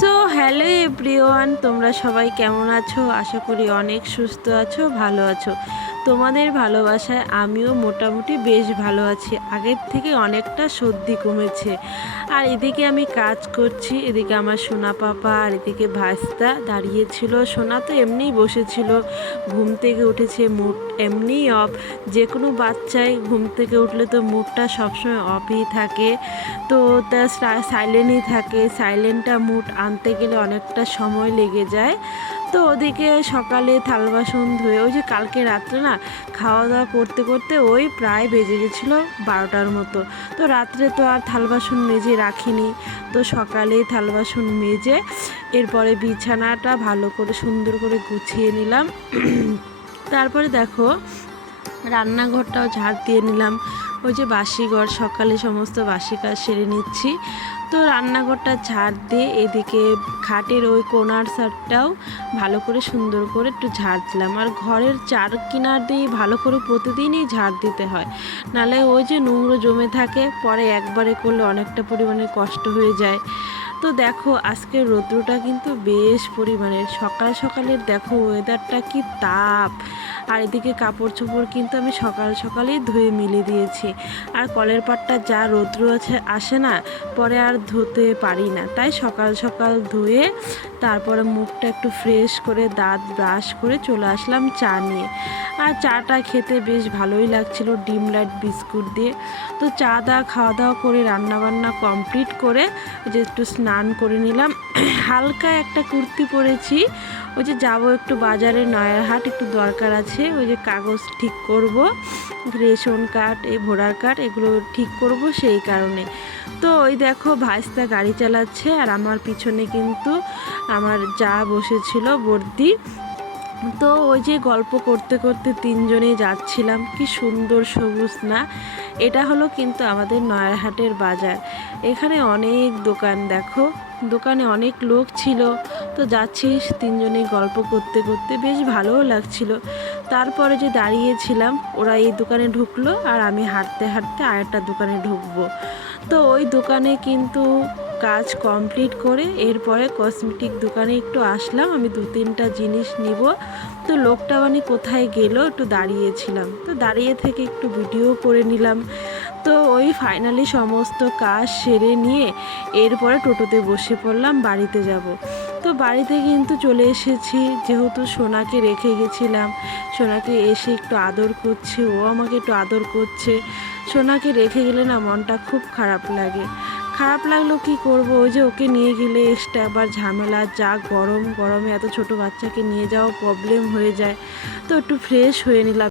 So hello everyone তোমরা সবাই কেমন আছো? আশা করি অনেক সুস্থ আছো ভালো আছো। তোমাদের ভালোবাসায় আমিও মোটামুটি বেশ ভালো আছি। আগের থেকে অনেকটা সর্দি কমেছে। আর এদিকে আমি কাজ করছি, এদিকে আমার সোনা পাপা আর এদিকে ভাস্তা দাঁড়িয়েছিল। সোনা তো এমনিই বসেছিল, ঘুম থেকে উঠেছে, মুড এমনিই অফ। যে কোনো বাচ্চাই ঘুম থেকে উঠলে তো মুডটা সবসময় অফই থাকে। তো তা সাইলেন্টই থাকে। সাইলেন্টটা মুড আনতে গেলে অনেকটা সময় লেগে যায়। তো ওদিকে সকালে থাল বাসন ধুয়ে, ওই যে কালকে রাত্রে না খাওয়া দাওয়া করতে করতে ওই প্রায় বেজে গেছিল বারোটার মতো। তো রাত্রে তো আর থাল বাসন মেজে রাখিনি। তো সকালেই থাল বাসন মেজে এরপরে বিছানাটা ভালো করে সুন্দর করে গুছিয়ে নিলাম। তারপরে দেখো রান্নাঘরটাও ঝাড় দিয়ে নিলাম। ওই যে বাসিঘর, সকালে সমস্ত বাসি কাজ সেরে নিচ্ছি। তো রান্নাঘরটা ঝাড় দিয়ে এদিকে খাটের ওই কোনার সারটাও ভালো করে সুন্দর করে একটু ঝাড় দিলাম। আর ঘরের চার কিনার দিয়ে ভালো করে প্রতিদিনই ঝাড় দিতে হয়। নালে ওই যে নোংরা জমে থাকে, পরে একবারে করলে অনেকটা পরিমাণে কষ্ট হয়ে যায়। তো দেখো, আজকের রৌদ্রটা কিন্তু বেশ পরিমাণের সকাল সকালের দেখো ওয়েদারটা কি তাপ। আর এদিকে কাপড় চোপড় কিন্তু আমি সকাল সকালেই ধুয়ে মিলে দিয়েছি। আর কলের পাটটা যা রৌদ্র আছে, আসে না, পরে আর ধুতে পারি না। তাই সকাল সকাল ধুয়ে তারপরে মুখটা একটু ফ্রেশ করে দাঁত ব্রাশ করে চলে আসলাম চা নিয়ে। আর চাটা খেতে বেশ ভালোই লাগছিল ডিম লাইট বিস্কুট দিয়ে। তো চা দাওয়া খাওয়া দাওয়া করে রান্নাবান্না কমপ্লিট করে যে একটু স্নান করে নিলাম। হালকা একটা কুর্তি পরেছি। ওই যে যাব একটু বাজারে, নয়ারহাট, একটু দরকার আছে। ওই যে কাগজ ঠিক করব, রেশন কার্ড এই ভোটার কার্ড, এগুলো ঠিক করব সেই কারণে। তো ওই দেখো ভাইস্তা গাড়ি চালাচ্ছে আর আমার পিছনে কিন্তু আমার যা বসেছিল বর্দি। তো ওই যে গল্প করতে করতে তিনজনেই যাচ্ছিলাম। কি সুন্দর সবুজ, না? এটা হলো কিন্তু আমাদের নয়ারহাটের বাজার। এখানে অনেক দোকান, দেখো। দোকানে অনেক লোক ছিল। তো যাচ্ছিস, তিনজনেই গল্প করতে করতে বেশ ভালোও লাগছিল। তারপরে যে দাঁড়িয়েছিলাম, ওরা এই দোকানে ঢুকলো আর আমি হাঁটতে হাঁটতে আরেকটা দোকানে ঢুকবো। তো ওই দোকানে কিন্তু কাজ কমপ্লিট করে এরপরে কসমেটিক দোকানে একটু আসলাম। আমি দু তিনটা জিনিস নিব। তো লোকটা মানে কোথায় গেল? একটু দাঁড়িয়েছিলাম। তো দাঁড়িয়ে থেকে একটু ভিডিও করে নিলাম। তো ওই ফাইনালি সমস্ত কাজ সেরে নিয়ে এরপরে টোটোতে বসে পড়লাম, বাড়িতে যাব। তো বাড়িতে কিন্তু চলে এসেছি। যেহেতু সোনাকে রেখে গেছিলাম, সোনাকে এসে একটু আদর করছে, ও আমাকে একটু আদর করছে। সোনাকে রেখে গেলে না মনটা খুব খারাপ লাগে। খারাপ লাগল কি করব? ওই যে ওকে নিয়ে গেলে এক্সট্রা আবার ঝামেলা, যা গরম, গরমে এত ছোট বাচ্চাকে নিয়ে যাওয়া প্রবলেম হয়ে যায়। তো একটু ফ্রেশ হয়ে নিলাম।